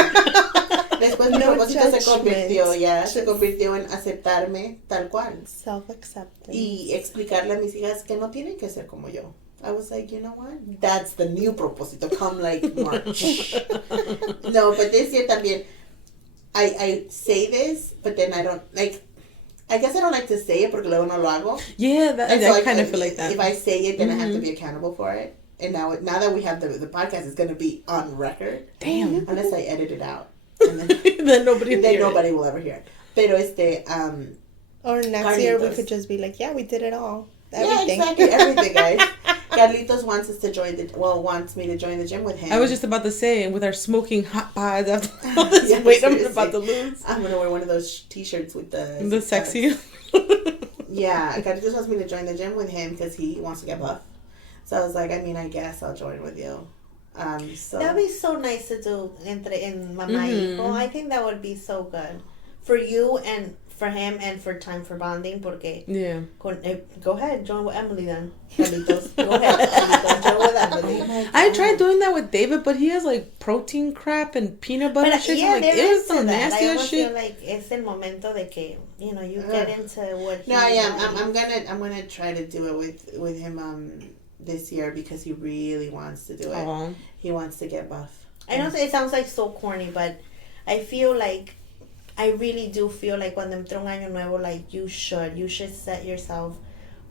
Después mi No propósito se judgment. convirtió en aceptarme tal cual. Self-acceptance. Y explicarle a mis hijas que no tienen que ser como yo. I was like, you know what? That's the new propósito. Come like March. No, but this year también, I say this, but then I don't, like, I guess I don't like to say it porque luego no lo hago. Yeah, And so I kind of feel like that. If I say it, then I have to be accountable for it. And now that we have the podcast, it's going to be on record. Damn. Unless I edit it out. And then, Then nobody will then hear it. nobody will ever hear it. Pero Or next year we Carlitos. could just be like, yeah, we did it all. yeah, Everything. exactly, everything, guys. Carlitos wants wants me to join the gym with him. I was just about to say, and with our smoking hot pods after all this Yeah, weight I'm seriously. about to lose. I'm gonna wear one of those t-shirts with The sexy. Yeah, Carlitos wants me to join the gym with him because he wants to get buff. So I was like, I guess I'll join with you. So That'd be so nice to do en mamá y hijo. I think that would be so good for you and for him and for time for bonding. Porque Yeah. go ahead, join with Emily then. Carlitos, go ahead, Carlitos, join with Emily. I tried doing that with David, but he has like protein crap and peanut butter But shit. yeah, I'm like, there it is was so to that. nasty I as almost shit. feel like it's el momento de que you get into what. No, I am. likes. I'm gonna try to do it with him this year because he really wants to do it. Aw. He wants to get buff. I know it sounds like so corny, but I feel like I really do feel like cuando entra un año nuevo, like you should set yourself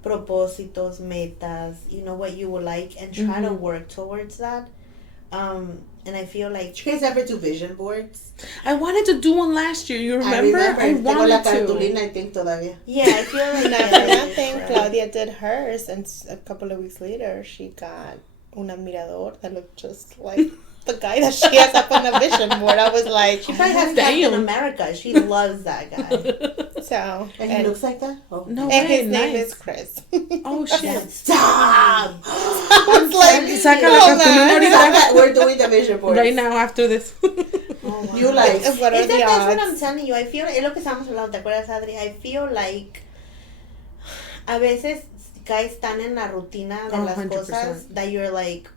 propósitos, metas, what you would like, and try to work towards that. And I feel like Did you guys ever do vision boards? I wanted to do one last year. You remember? I Tengo la wanted cartulina, to. I think, todavía. yeah, I feel like After nothing, Claudia did hers, and a couple of weeks later, she got un admirador that looked just like the guy that she has up on the vision board. I was like, she probably has Damn. Captain America. She loves that guy. so. And he looks like that? Oh. No And way, his name nice. is Chris. Oh shit. Stop! I was like, Saca la hold cartulina on. ahorita. We're doing the vision boards. Right now after this. Oh, wow. You like... What are the That's what I'm odds? telling you. I feel, es lo que estábamos hablando, ¿te acuerdas, Adri? I feel like a veces caes tan en la rutina de las 100%. cosas that you're like,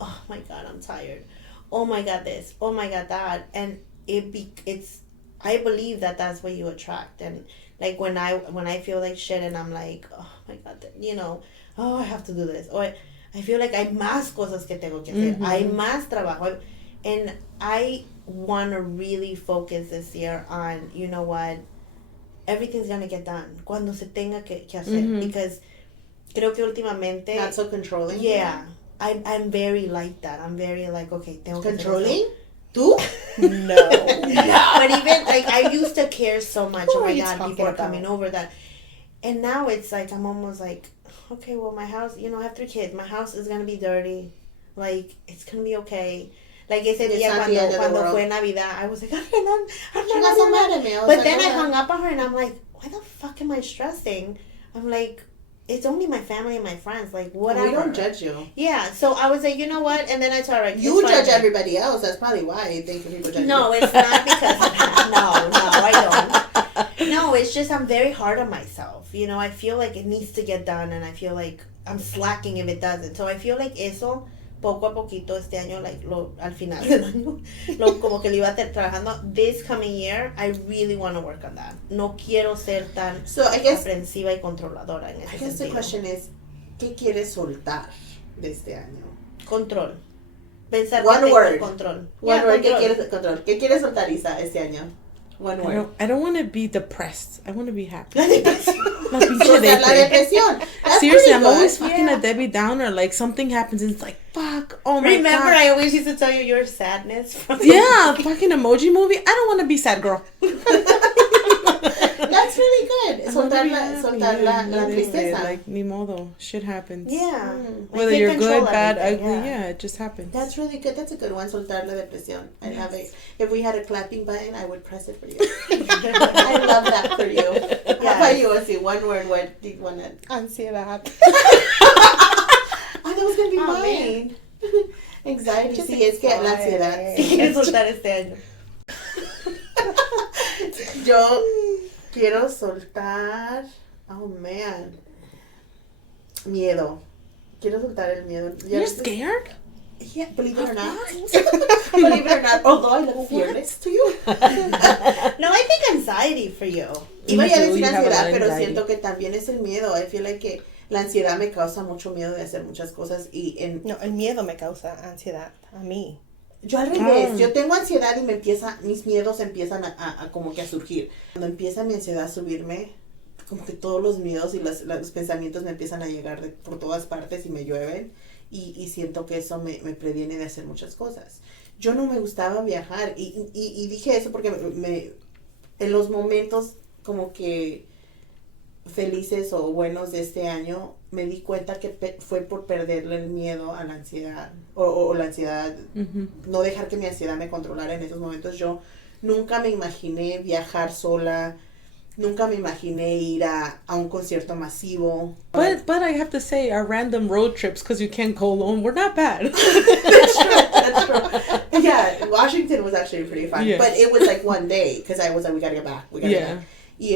oh my God, I'm tired. Oh my God, this. Oh my God, that. And I believe that that's what you attract. And like when I feel like shit and I'm like, oh my God, oh, I have to do this. Or I feel like hay más cosas que tengo que hacer. Hay más trabajo. And I want to really focus this year on, you know what, everything's going to get done cuando se tenga que hacer. Because creo que últimamente... Not so controlling? Yeah. I'm very like that. I'm very like, okay, tengo que hacer Controlling? esto. ¿Tú? No. But even, like, I used to care so much. Who Oh are my you God, talking people are about? coming over that. And now it's like, I'm almost like, okay, well, my house, I have 3 kids. My house is going to be dirty. Like, it's going to be okay. Like, ese It's día not the end of the cuando world. fue Navidad, I was like, I'm not She got so mad at me. I was But like, then I "Oh, hung up on her and I'm like, why the fuck am I stressing? I'm like, it's only my family and my friends. Like, whatever. We don't judge you. Yeah, so I was like, you know what? And then I told her, like, You it's fine. judge everybody else. That's probably why you think people judge No, you. it's not because of that. No, I don't. No, it's just I'm very hard on myself. I feel like it needs to get done and I feel like I'm slacking if it doesn't. So I feel like eso poco a poquito este año, like, al final del año, como que lo iba a estar trabajando. This coming year, I really want to work on that. No quiero ser tan aprensiva y controladora en ese sentido. I guess the question is, ¿qué quieres soltar de este año? Control. Pensar One que word. tengo control. One word, ¿qué quieres soltar, Isa, este año? One word. I don't want to be depressed. I want to be happy. La depresión. Seriously, I'm always fucking a Debbie Downer. Like, something happens and it's like, fuck, oh my Remember, God. I always used to tell you your sadness from Yeah, fucking emoji movie. I don't want to be sad, girl. That's really good. Soltar la tristeza. Like, ni modo. Shit happens. Yeah. Whether you're good, bad, ugly, it just happens. That's really good. That's a good one. Soltar la depresión. I have it. If we had a clapping button, I would press it for you. I love that for you. How about you, Ozzy? One word. What do you want to? Ansiedad. That was going to be mine. Anxiety. Sí, es que la ansiedad. Sí, quiero soltar este año. Yo quiero soltar, oh man, miedo. Quiero soltar el miedo. You're scared? Yeah, believe it or not. Believe it or not, although I look fearless to you. No, I think anxiety for you. Iba a decir ansiedad, pero siento que también es el miedo. I feel like que la ansiedad me causa mucho miedo de hacer muchas cosas No, el miedo me causa ansiedad a mí. Yo al revés, yo tengo ansiedad y mis miedos empiezan a como que a surgir. Cuando empieza mi ansiedad a subirme, como que todos los miedos y los pensamientos me empiezan a llegar por todas partes y me llueven y siento que eso me previene de hacer muchas cosas. Yo no me gustaba viajar y dije eso porque en los momentos como que felices o buenos de este año me di cuenta que fue por perderle el miedo a la ansiedad o la ansiedad, no dejar que mi ansiedad me controlara en esos momentos. Yo nunca me imaginé viajar sola, nunca me imaginé ir a un concierto masivo. But I have to say, our random road trips, because you can't go alone, we're not bad. That's true. Yeah, Washington was actually pretty fun, but it was like one day, because I was like, we gotta get back, get back. Y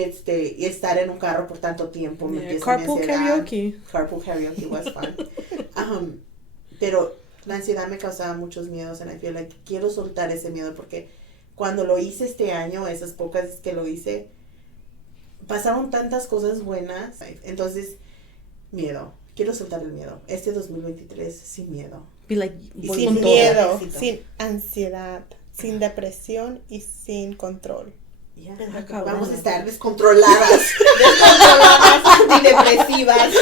estar en un carro por tanto tiempo me empieza carpool mi ansiedad. karaoke. Carpool karaoke was fun. Pero la ansiedad me causaba muchos miedos and I feel like quiero soltar ese miedo porque cuando lo hice este año, esas pocas veces que lo hice, pasaron tantas cosas buenas. Entonces, miedo. Quiero soltar el miedo. Este 2023 sin miedo. Be like, sin miedo, sin ansiedad, sin depresión y sin control. Yeah, vamos a estar descontroladas y depresivas.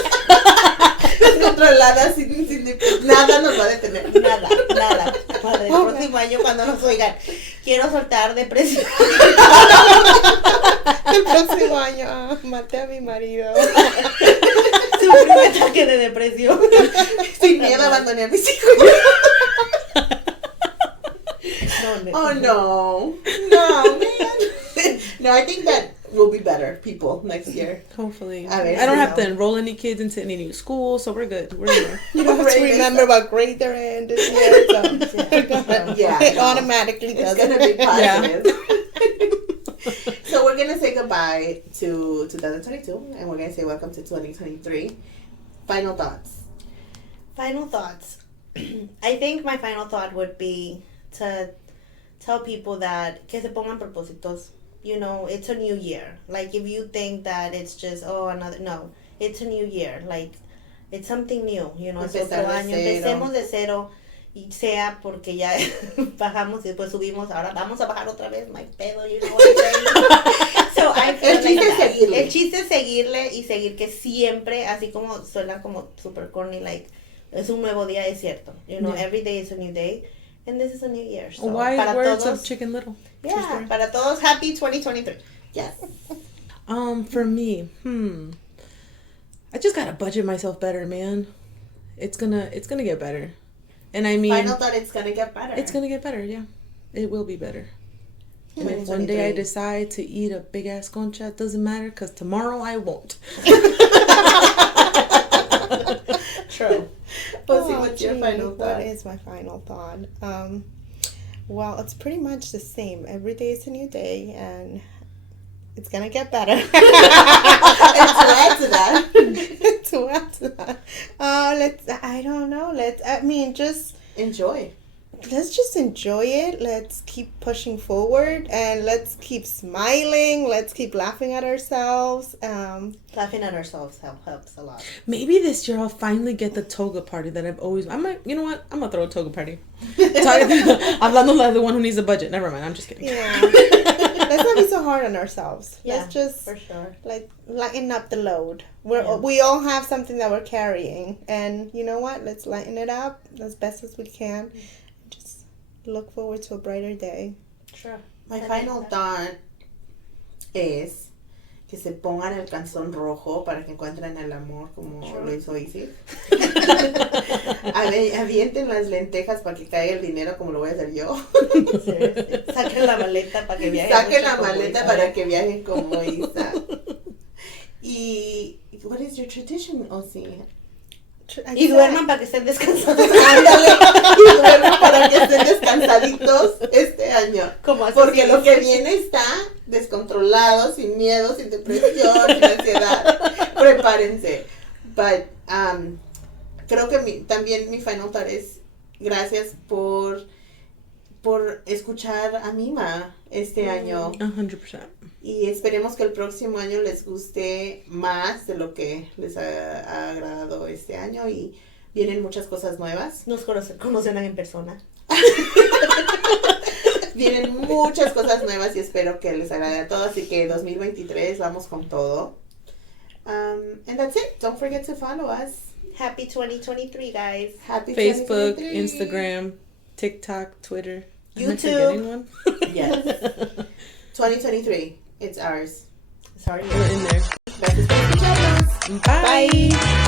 Descontroladas sin nada nos va a detener. Nada. Para el próximo año cuando nos oigan, quiero soltar depresión. El próximo año maté a mi marido. Su primer ataque de depresión. Sin miedo abandoné a mis hijos. No, man. No, I think that we'll be better people next year. Hopefully. I don't have to enroll any kids into any new school, so we're good. We're good. You don't have to remember what grade they're in this year. So it automatically does. It's going to be positive. Yeah. So we're going to say goodbye to 2022, and we're going to say welcome to 2023. Final thoughts. I think my final thought would be to tell people that que se pongan propósitos. You know, it's a new year. Like, if you think that it's just, no, it's a new year. Like, it's something new, you know. Empecemos de cero, y sea porque ya bajamos y después subimos, ahora vamos a bajar otra vez, my pedo, you know what I'm saying? So I feel el chiste es seguirle. El chiste es seguirle y seguir que siempre, así como suena como super corny, like, es un nuevo día, es cierto. You know, every day is a new day. And this is a new year. So wise para words todos, of Chicken Little. Yeah, para todos, happy 2023. Yes. For me, I just gotta budget myself better, man. It's gonna get better. And I mean, final thought, it's gonna get better. It's gonna get better, yeah. It will be better. And if one day I decide to eat a big ass concha, it doesn't matter because tomorrow I won't. True. What's your final thought? What is my final thought? Well, it's pretty much the same. Every day is a new day, and it's gonna get better. And to add to that, I don't know. Just Enjoy. let's just enjoy it. Let's keep pushing forward and let's keep smiling. Let's keep laughing at ourselves. Laughing at ourselves helps a lot. Maybe this year I'll finally get the toga party that I've always. You know what? I'm gonna throw a toga party. Hablando like the one who needs a budget. Never mind. I'm just kidding. Yeah. Let's not be so hard on ourselves. Yeah, Let's just for sure. Lighten up the load. We all have something that we're carrying, and you know what? Let's lighten it up as best as we can. Just look forward to a brighter day. Sure. My final thought es que se pongan el calzón rojo para que encuentren el amor como lo hizo Isis. Avienten las lentejas para que caiga el dinero como lo voy a hacer yo. Saquen la maleta para que viajen. Saquen la maleta para que viajen como Isa. Y what is your tradition, Osi? Y duerman para que estén descansados. Ándale, y duerman para que estén descansaditos este año. Porque lo que viene está descontrolado, sin miedo, sin depresión, sin ansiedad. Prepárense. But, creo que también mi final thought es gracias por escuchar a MIMA este año. 100%. Y esperemos que el próximo año les guste más de lo que les ha agradado este año y vienen muchas cosas nuevas. Nos conocen en persona. Vienen muchas cosas nuevas y espero que les agrade a todos. Así que 2023 vamos con todo. And that's it. Don't forget to follow us. Happy 2023, guys. Happy Facebook, 2023. Instagram, TikTok, Twitter. Am I YouTube. forgetting one? Yes. 2023. It's ours. Sorry. We're in there. Gracias por escucharnos. Bye. Bye.